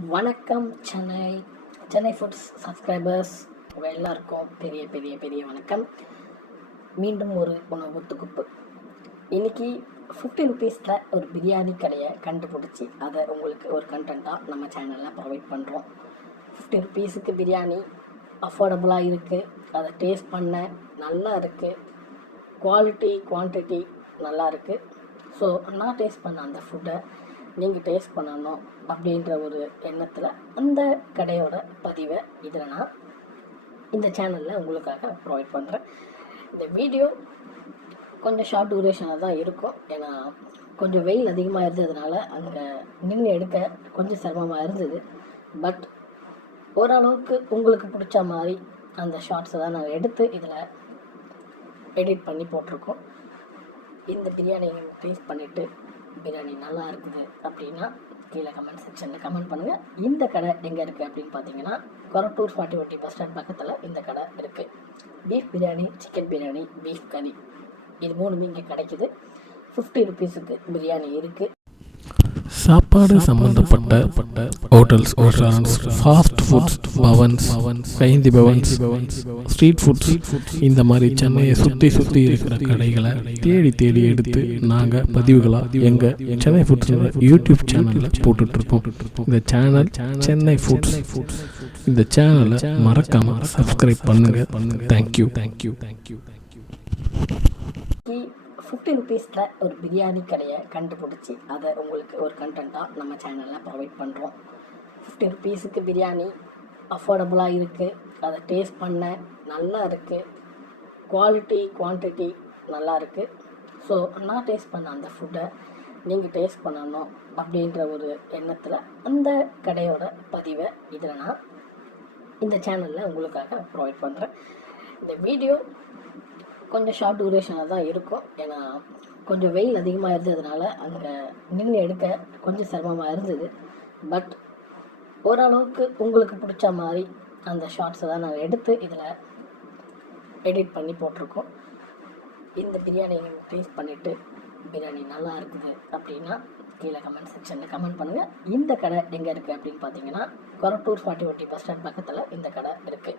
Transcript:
வணக்கம் Chennai foods subscribers எல்லாருக்கும் பெரிய பெரிய பெரிய வணக்கம். மீண்டும் ஒரு உணவு தொகுப்பு. இன்றைக்கி 50 ருபீஸில் ஒரு பிரியாணி கடையை கண்டுபிடிச்சி அதை உங்களுக்கு ஒரு கண்டென்ட்டாக நம்ம சேனலில் ப்ரொவைட் பண்ணுறோம். 50 ருபீஸுக்கு பிரியாணி அஃபோர்டபுளாக இருக்குது. அதை டேஸ்ட் பண்ண நல்லா இருக்குது. குவான்டிட்டி நல்லா இருக்குது. ஸோ நான் டேஸ்ட் பண்ண அந்த ஃபுட்டை நீங்கள் டேஸ்ட் பண்ணணும் அப்படின்ற ஒரு எண்ணத்தில் அந்த கடையோட பதிவை இதில் நான் இந்த சேனலில் உங்களுக்காக ப்ரொவைட் பண்ணுறேன். இந்த வீடியோ கொஞ்சம் ஷார்ட் டூரேஷனாக தான் இருக்கும். ஏன்னா கொஞ்சம் வெயில் அதிகமாக இருந்ததுனால அங்கே நின்று எடுக்க கொஞ்சம் சிரமமாக இருந்தது. பட் ஓரளவுக்கு உங்களுக்கு பிடிச்ச மாதிரி அந்த ஷார்ட்ஸை தான் நாங்கள் எடுத்து இதில் எடிட் பண்ணி போட்டிருக்கோம். இந்த பிரியாணியை டேஸ்ட் பண்ணிவிட்டு பிரியாணி நல்லா இருக்குது அப்படின்னா கீழே கமெண்ட் செக்ஷனில் கமெண்ட் பண்ணுங்கள். இந்த கடை எங்கே இருக்குது அப்படின்னு பார்த்தீங்கன்னா கொரட்டூர் 40 பஸ் ஸ்டாண்ட் பக்கத்தில் இந்த கடை இருக்குது. Beef biryani, chicken biryani, beef கறி இது மூணுமே இங்கே கிடைக்குது. 50 ருபீஸுக்கு பிரியாணி இருக்குது. சாப்பாடு சம்பந்தப்பட்ட hotels, restaurants, fast foods, bhavans, கைந்தி பவன்ஸ், ஸ்ட்ரீட் ஃபுட்ஸ், இந்த மாதிரி சென்னையை சுற்றி இருக்கிற கடைகளை தேடி எடுத்து நாங்கள் பதிவுகளாக எங்கள் சென்னை ஃபுட்ஸ் யூடியூப் சேனலில் போட்டுட்ருக்கோம். இந்த சேனல் சென்னை ஃபுட்ஸ். இந்த சேனலை மறக்காமல் சப்ஸ்கிரைப் பண்ணுங்கள். தேங்க்யூ. 50 ருபீஸில் ஒரு பிரியாணி கடையை கண்டுபிடிச்சி அதை உங்களுக்கு ஒரு கண்டென்ட்டாக நம்ம சேனலில் ப்ரொவைட் பண்ணுறோம். 50 ருபீஸுக்கு பிரியாணி அஃபோர்டபுளாக இருக்குது. அதை டேஸ்ட் பண்ண நல்லா இருக்குது. குவான்டிட்டி நல்லா இருக்குது. ஸோ நான் டேஸ்ட் பண்ண அந்த ஃபுட்டை நீங்கள் டேஸ்ட் பண்ணணும் அப்படின்ற ஒரு எண்ணத்தில் அந்த கடையோட பதிவை இதில் நான் இந்த சேனலில் உங்களுக்காக ப்ரொவைட் பண்ணுறேன். இந்த வீடியோ கொஞ்சம் ஷார்ட் டூரேஷனாக தான் இருக்கும். ஏன்னா கொஞ்சம் வெயில் அதிகமாக இருந்ததுனால அங்கே நின்று எடுக்க கொஞ்சம் சிரமமாக இருந்தது. பட் ஓரளவுக்கு உங்களுக்கு பிடிச்ச மாதிரி அந்த ஷார்ட்ஸை தான் நாங்கள் எடுத்து இதில் எடிட் பண்ணி போட்டிருக்கோம். இந்த பிரியாணியை டேஸ்ட் பண்ணிவிட்டு பிரியாணி நல்லா இருக்குது அப்படின்னா கீழே கமெண்ட் செக்ஷனில் கமெண்ட் பண்ணுங்கள். இந்த கடை எங்கே இருக்குது அப்படின்னு பார்த்தீங்கன்னா கொரட்டூர் 40 பஸ் ஸ்டாண்ட் பக்கத்தில் இந்த கடை இருக்குது.